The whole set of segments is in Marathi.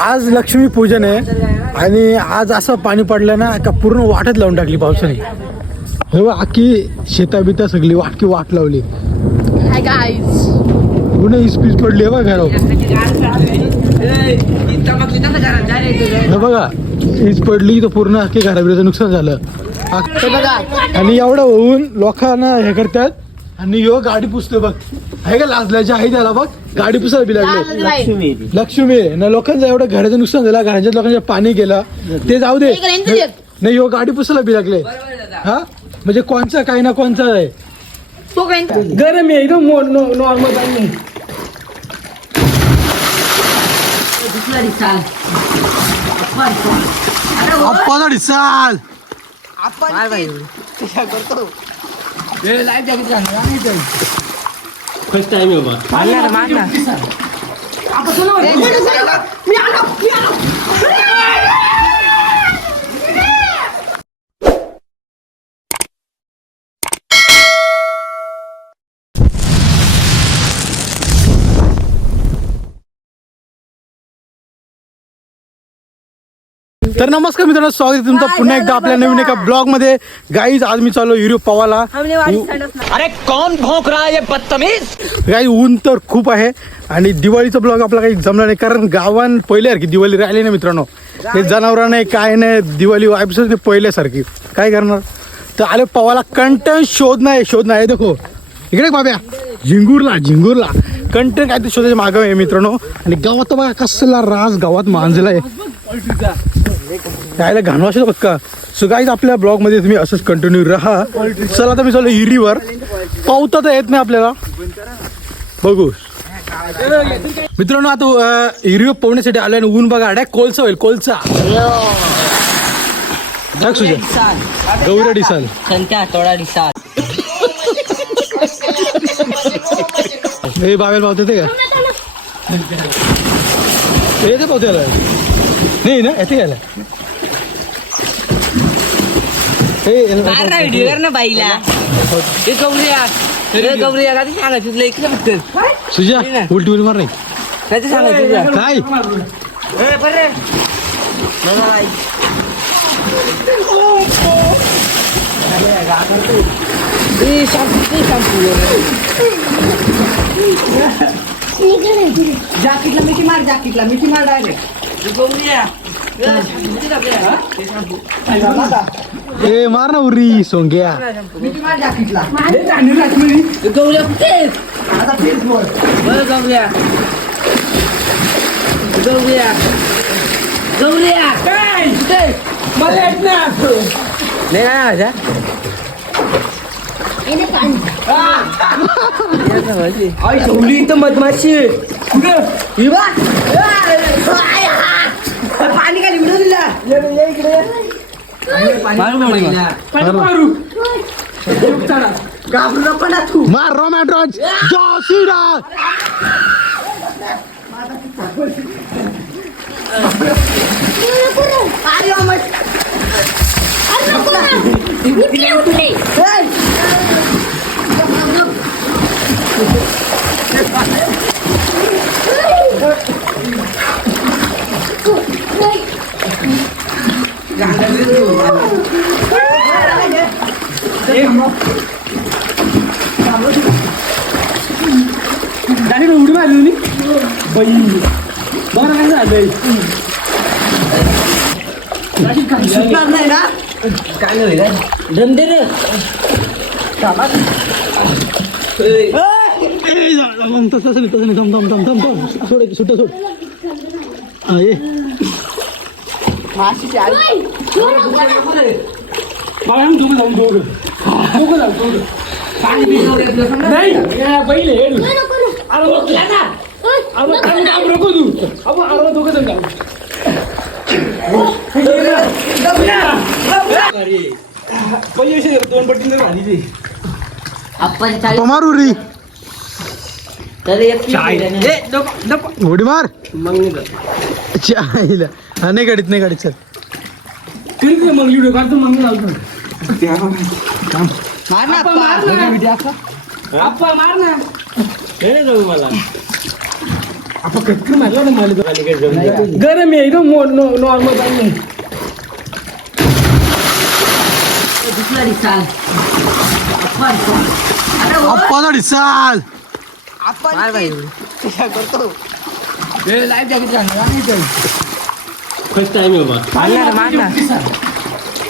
आज लक्ष्मी पूजन आहे आणि आज असं पाणी पडलं ना का पूर्ण वाटच लावून टाकली पावसाने. हे अख्खी शेता बिता सगळी वाटकी वाट लावली. पूर्ण इस्पीज पडली बघ घरावर. हे बघा ईज पडली तर पूर्ण अख्खी घराबिराचं नुकसान झालं. आणि एवढं होऊन लोकांना हे करतात आणि यो गाडी पुसतो बघ. आहे का लाजल्याच्या आहे त्याला बघ? गाडी पुसायला बी लागले. नाही. लक्ष्मी आहे. ना लोकांचं एवढं घराचं नुकसान झालं घराच्या लोकांच्या पाणी गेलं. ते जाऊ दे. नाही यो गाडी पुसायला बी लागले. हा? म्हणजे कोणचा काही ना कोणचा आहे. तो काय? गरम आहे एकदम नॉर्मल पाणी अप्पा चाल फर्स्ट टाइम आहे बाबा तर नमस्कार मित्रांनो स्वागत आहे तुमचं पुन्हा एकदा आपल्या नवीन एका ब्लॉगमध्ये गाईज आज मी चालू युरोप पवाला. अरे कौन भौंक रहा है ये बदतमीज? काही ऊन तर खूप आहे. आणि दिवाळीचा ब्लॉग आपला काही जमला नाही कारण गावान पहिल्यासारखी दिवाळी राहिली नाही मित्रांनो. ते जनावरं नाही काय नाही दिवाळी वाईब्स पहिल्यासारखी. काय करणार? तर आले पवाला कंटेंट शोध नाही शोध नाही देखो. इकडे बाब्या. झिंगूरला झिंगूरला. कंटेंट काय ते शोधायचे मागं आहे मित्रांनो. आणि गावात बघा कसला रास गावात मांजला आहे. यायला घाणवाशी पक्का सो गाईज आपल्या ब्लॉगमध्ये तुम्ही असंच कंटिन्यू राहा. चला आता मी चालू हिरीवर. पावता तर येत नाही आपल्याला. बघू. मित्रांनो आता हिरीवर पोहण्यासाठी आलो आणि ऊन बघा डाय कोलचा होईल कोलचा बघ गौरा डिसाल संत्या थोडा दिसा हे बाबेल पावते ते का? येते पावते नाही ना येते यायला हे कर ना बाईला. हे गौरिया हे गौरिया का सांगायचं तुला इकडे फक्त. सुजा उलटी उलटी मार नाही काय? ते सांगायचं तुला काय शॅम्पू जॅकेटला मिठी मार जॅकेटला मिठी मार डायरेक्ट गौरिया ए मार ना उरी सोंग्या. मिठी मार जॅकेटला गौरिया कुठे आता तेच बोल बरं गौरिया गौरिया गौरिया काय कुठे मला येत नाही नाही काय आई सोडली तर मधमाशी कुठं पाणी खाली उडून दिला घाबरू नको ना तू मार रोमॅट्रॉज जोशीरा गाडी उडी मारली बाई बरं काय झालंय सुटणार नाही ना काय नाही धंदे रे तसं नाही तसं नाही थम थम थम थम थम सोड एक, सुट्ट सोड आम्ही दोघं जाऊन दोघं दोघं जाऊ दोघं नाही या पहिले. अरे. अरे काम नको तू अबो, अरे दोघं जण जाऊ पहिले असे दोन पट्टी झाली ते आपण चाळीस मार तर एक उडी मार मग. चायला हा नाही गाडीत नाही गाडीत ते मग व्हिडिओ काढतो मग लावतो. मार ना आप्पा, मार ना. आप्पा. मार ना. हे जाऊ मला. आपण मारला ना. गरम आहे एकदम नॉर्मल पाणी दुसरी चाल आपण अरे हो. चाल. फर्स्ट टाइम आहे बाबा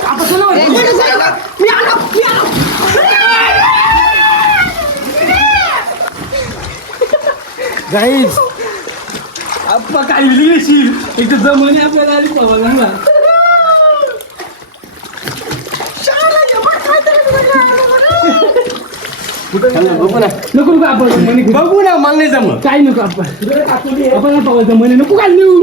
आपण चला बरं. गाईज आप्पा काय विलीशील एक तर जमवणे आपल्याला आली पवाला ना नको नको आपण म्हणे बघू ना मला नाही जमलं काय नको आपण आपण पवायचं म्हणे नको काय नेऊ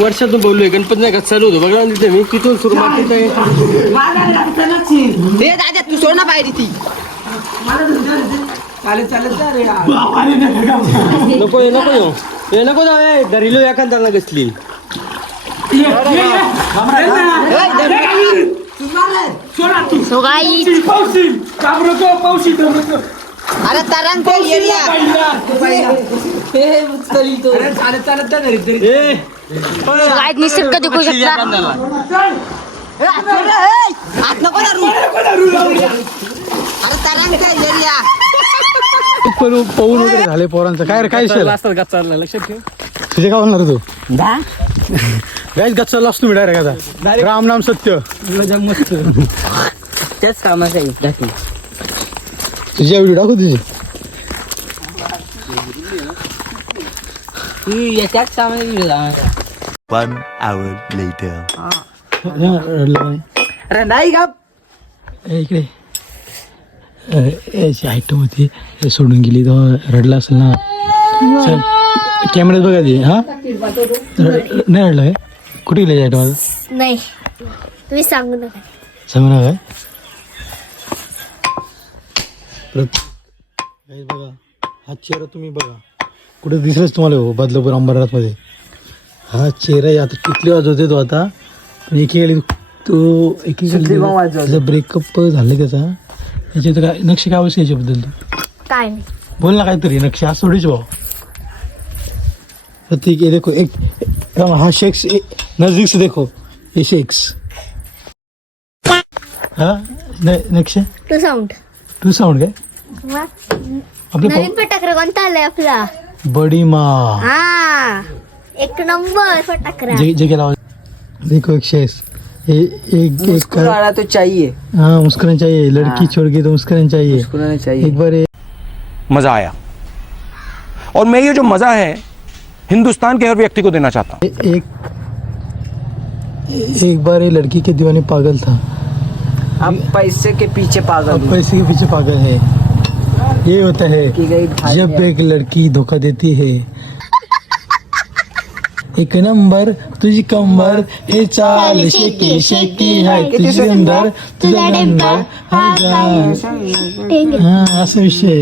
वर्षातून बोललोय गणपती नाही का चालू होतो. बघा तिथे मी तिथून ए दादा तू सोडा पाहिजे ती नको ये नको येऊ हे नको जाऊ ए धरिलो एखाद्याला कसली अरे तरंग एरिया हे उचली तो guys निसर्ग देखू शकता पाहून वगैरे झाले पोरांचं. काय रे काय विषय? असतात का चालला लक्षात ठेव. तुझे काय म्हणणार तू? गाईज गच्चा असतो मी डायरेक्ट आता. राम नाम सत्य. मस्त. त्याच कामाचं आहे दाखव. तुझी व्हिडिओ दाखव तुझी. तू याच्याच कामाचा. One hour later. रडलं नाही. का ए, इकडे याची आयटम होती हे सोडून गेली तर रडला असेल ना चल कॅमेऱ्यात बघा ती हा र- नाही रडलं काय कुठे गेली आयटम आता नाही तुम्ही सांगू नका सांगू ना काय परत बघा हा चेहरा तुम्ही बघा कुठे दिसलंच तुम्हाला हो बदलापूर अंबरनाथमध्ये हा चेहरा आता कितली वाजवते तो आता? एकेकाळी तो एकेकाळी ब्रेकअप झालं त्याचा. याच्यात काय नक्षी काय असेल याच्याबद्दल तू? काय नाही. बोल ना काहीतरी नक्षी आज थोडीच भाऊ. प्रतीक ये देखो एक हाँ शेक्स ए- नजदीक से देखो. ये शेक्स हाँ? नक्षे? तू साऊंड टू साऊंड काय? आपले नवीन फटाकडा कोणता आलाय आपला? प- बडी माँ हा. एक नंबर। फटाकडा जे जे केला देखो एक ए, एक एक तो चाहिए। हाँ मुस्कुराना चाहिए। लड़की छोड़ के तो मुस्कुराना चाहिए। मुस्कुराना चाहिए। एक बार मज़ा आया। और मैं ये जो मज़ा है हिंदुस्तान के हर व्यक्ति को देना चाहता हूँ। एक एक बार ये लड़की के दीवाने पागल था। अब पैसे के पीछे पागल अब पैसे के पीछे पागल है। ये होता है की जब एक लड़की धोखा देती है एक नंबर तुझी कंबर हे चाल शेकी शेकी हाय तुझी सुंदर तुझा जान. हा असा विषय.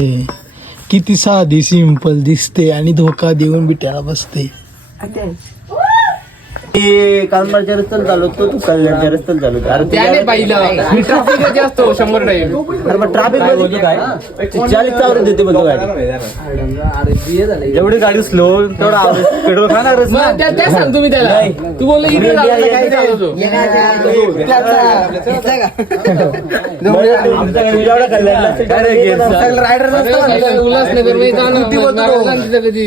किती साधी सिंपल दिसते आणि धोका देऊन बिटाला बसते कालमारच्या रस्त्याला चालू होतो तू कल्याणच्या रस्त्याला चालू होतो. अरे त्याने पाहिलं मी असतो शंभर टाईम अरे मग ट्रॅफिकमध्ये काय चाळीस आवरेज देते म्हणतो गाडी. जेवढी गाडी स्लो तेवढा आवरेज पेट्रोल खाणारच ना? मग त्या त्या सांगतो मी त्याला. तू बोलला इकडे जेवढा कल्याणला. रायडर उल्हासनगरमध्ये जाणं नारायणला तिथं कधी?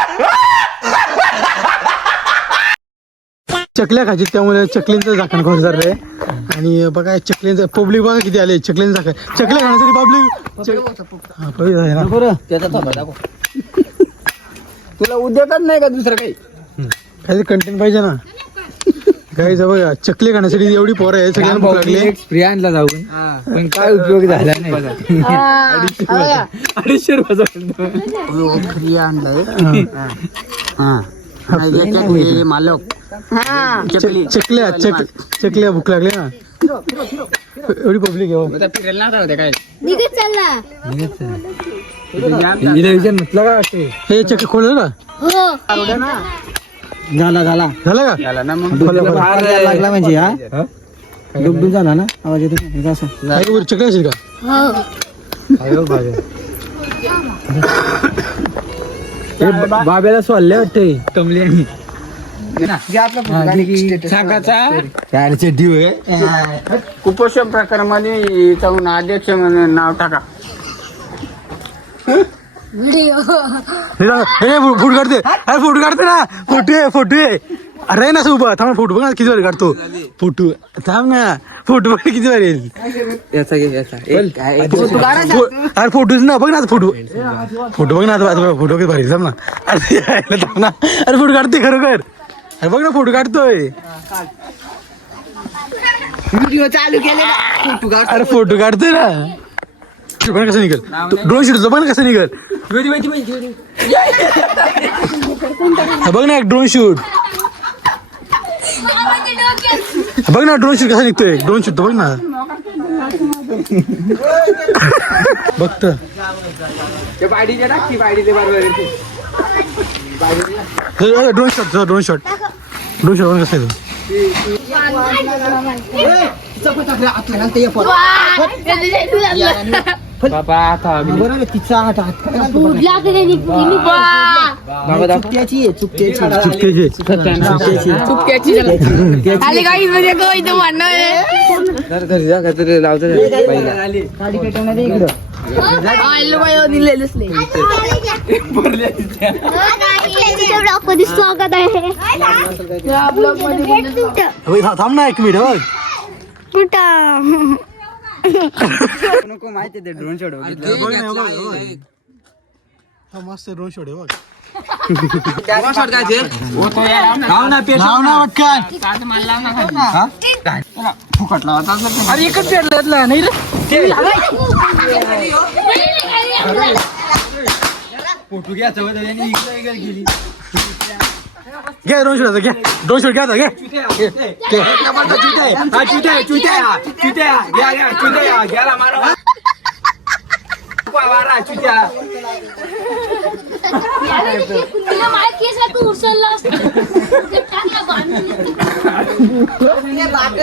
चकल्या खायची त्यामुळे चकलींचं झाकण खोस आहे आणि बघा चकलींचं पब्लिक बघा किती आले चकलींचं झाकण चकल्या खाण्यासाठी पब्लिक हा पब्लिक आहे ना बरं त्याचा थांबा दाखव तुला उद्योगच नाही का दुसरं काही काहीतरी कंटेंट पाहिजे ना काही बघा चकली खाण्यासाठी एवढी पोरं आहे सगळ्यांना भूक लागली स्प्रे आणला जाऊन पण काय उपयोग झाला नाही अडीचशे रुपयाचा आणलाय मालक चकल्या चक चकल्या भूक लागली ना? एवढी पब्लिक आहे हो. फिरायला नव्हता होत्या काय? निघत चालला विचार म्हटलं का ते हे चक्की खोललं का? हो. झाला झाला. झालं का? झाला ना मग. खोला, खोला. फार लागला म्हणजे हा? डुबडून झाला ना? आवाज येतो का? हे असं काय वर चकल्या असेल का? हो. बाब्याला सोडले वाटते कमली आणि कुपोषण प्रकारामध्ये जाऊन अध्यक्ष म्हणून नाव टाका. फोटो काढते. अरे फोटो काढते ना. फोटो आहे फोटो आहे. अरे ना उभा. थांब फोटो बघ ना किती वारी काढतो. फोटो थांब ना. फोटो बघ किती वारी येईल. याचा घे याचा फो- अरे फोटो ना बघ ना फोटो. फोटो बघ ना फोटो किती भारी थांब ना. अरे थांब ना. अरे फोटो काढते खरोखर. अरे बघ ना फोटो काढतोय. व्हिडिओ चालू केले अरे फोटो काढतोय ना. तू ना कसं निघल? ड्रोन शूट बघ ना कसं निघल? हा, बघ ना एक ड्रोन शूट बघ ना ड्रोन शूट कसा निघतोय. ड्रोन शूट बघ ना. बघत. बाडीच्या टाकी बाडीचे बरोबर. Drone shot drone shot drone shot जा काहीतरी लावतो गाडी पेटवण्यात इकडं. स्वागत आहे थांब ना एक मिनिट कुठं नको माहिती ते ड्रोन शॉट मस्त ड्रोन शॉट आहे बघ अरे नाही फोटो घ्या चवत इकडे इकडे गेली. घे ड्रोन शॉट घे. ड्रोन शॉट घ्या आता, घे. घे, घे. हा चुट्या चुट्या चुट्या. घ्या घ्या चुट्या. घ्याला मारा. मारा चुट्या तुला माहिती आहे तू उचलला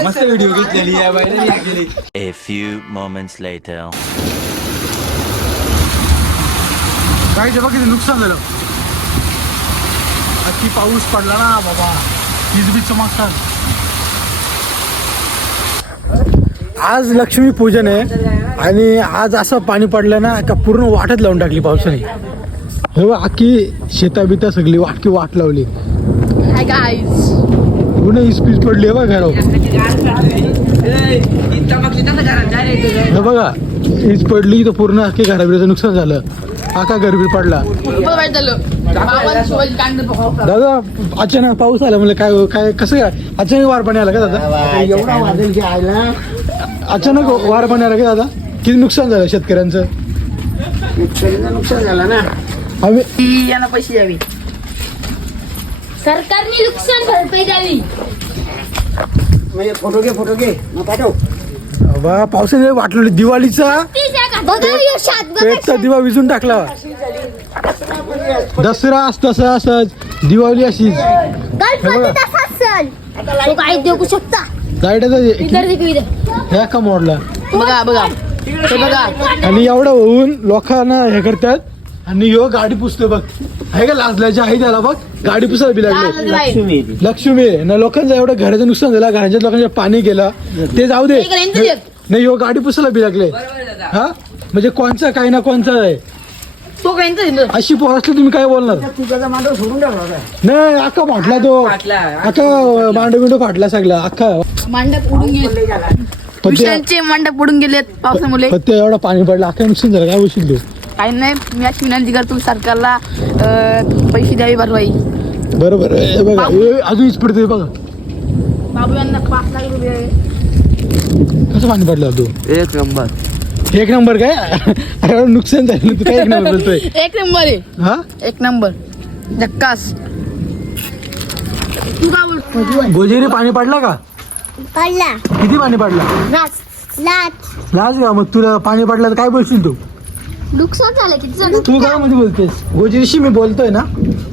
मस्त व्हिडिओ घेतलेली आहे बाई गेली A few moments later. गाईचं बघ किती नुकसान झालं. अख्खी पाऊस पडला ना बाबा. वीज बीज चमकतात आज लक्ष्मी पूजन आहे आणि आज असं पाणी पडलं ना का पूर्ण वाटच लावून टाकली पावसाने. हे अख्खी शेता बिता सगळी वाटकी वाट लावली. पूर्ण इस्पीज पडली बघ घरावर. हे बघा वीज पडली तर पूर्ण अख्खी घराबिराचं नुकसान झालं. आका गरबी पडला. दादा अचानक पाऊस आला म्हणजे काय काय कसं काय? अचानक वार पाणी आलं का दादा? अचानक वार पाणी आलं का दादा? किती नुकसान झालं शेतकऱ्यांचं नुकसान झालं ना. आम्ही यांना पैसे द्यावे. सरकारने नुकसान भरपाई द्यावी. फोटो घे फोटो घे. मग पाठव. बा पावसाने वाटलेली दिवाळीचा. बघा यो शात बघा. पेटचा दिवा विजून टाकला. दसरा अस तसा असच. दिवाळी अशीच. तो काय देऊ शकता. लाईटाचा. ह्या का मोडला बघा. बघा हे बघा. आणि एवढं होऊन लोकांना हे करतात. आणि यो गाडी पुसतो बघ. आहे का लाजल्याचे आहे त्याला बघ. गाडी पुसायला बी लागले. लक्ष्मी लक्ष्मी. ना लोकांचं एवढं घराचं नुकसान झालं घराच्या लोकांच्या पाणी गेलं. ते जाऊ दे. नाही यो गाडी पुसायला बी लागले. हा? म्हणजे कोणचा काही ना कोणचा आहे. तो काय नाही अशी पोर असली तुम्ही काय बोलणार? तुझा मांडव सोडून टाकला नाही अख्खा फाटला तो. अख्खा मांडव बिंडव फाटला सगळा. अख्खा. मांडप उडून गेले. मांडप उडून गेलेत पावसामुळे. पत्ते एवढा पाणी पडला. अख्खा नुकसान झालं. काय तू काही नाही मी अशी विनंती करतो सरकारला अं, पैसे द्यावी भरवाई. बरोबर हे बघा हे अजून पडते बघा. बाबू यांना पाच लाख रुपये कसं पाणी पडलं तू? एक नंबर. एक नंबर काय? अरे एवढं नुकसान झालं तू काय एक नंबर बोलतोय? एक नंबर आहे. हा? एक नंबर. झक्कास. तू काय बोल गोजेरी पाणी पडला का? पडला. किती पाणी पडला? लाच. लाच. लाज का? मग तुला पाणी पडलं तर काय बोलशील तू? नुकसान झालं किती तू काय मध्ये बोलतेस. गोजिरीशी मी बोलतोय ना.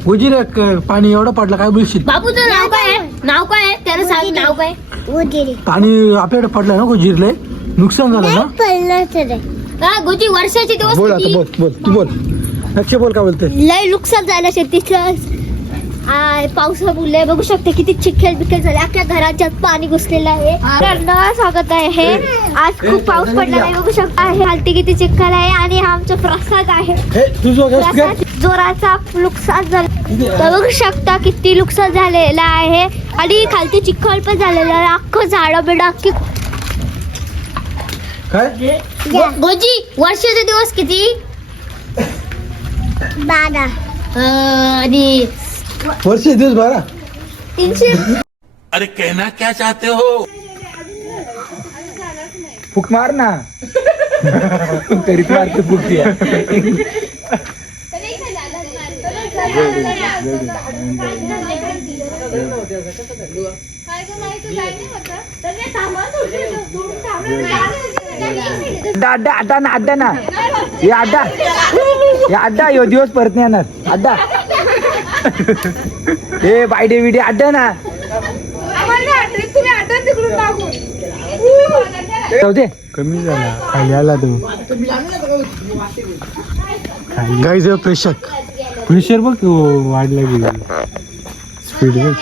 गोजिरी क- पाणी एवढं पडलं काय बोलशील? बाबूचं नाव काय आहे? नाव काय आहे? त्याला सांग नाव काय? गोजिरी पाणी आपल्याकडे पडलं ना गोजिरीला नुकसान झालं ना? पडलं तर. हा गोजी वर्षाचे दिवस बोल आता किती? बोल बोल तू बोल. लक्ष बोल काय बोलते लय नुकसान झालं शेतीचं. आ, पावसामुळे बघू शकते किती चिखल बिखल झाले अख्ख्या घराच्यात पाणी घुसलेलं आहे. स्वागत आहे हे. आज खूप पाऊस पडला आहे. बघू शकता हे खालती किती चिखल आहे आणि हा आमचा प्रसाद आहे. हे प्रसाद जोराचा नुकसान झालं. तर बघू शकता किती नुकसान झालेलं आहे. आणि खालती चिखल पण झालेलं आहे. अख्खं झाडं बिडं अख्खी गोजी वर्षाचे दिवस किती? बारा. आणि वर्ष दिवस बारा तीनशे. अरे कहना क्या चाहते हो? फुक मार ना तरीच मारते फुक ती. अड्डा अड्डा अड्डा ना अड्डा ना. हे अड्डा हे अड्डा यो दिवस परत नाही येणार. अड्डा हे बायडे बिडे अड्डा ना. जाऊ दे. कमी झाला. खाली आला तू गाईज प्रेशर प्रेशर बघ वाढला गेला स्पीड बघ.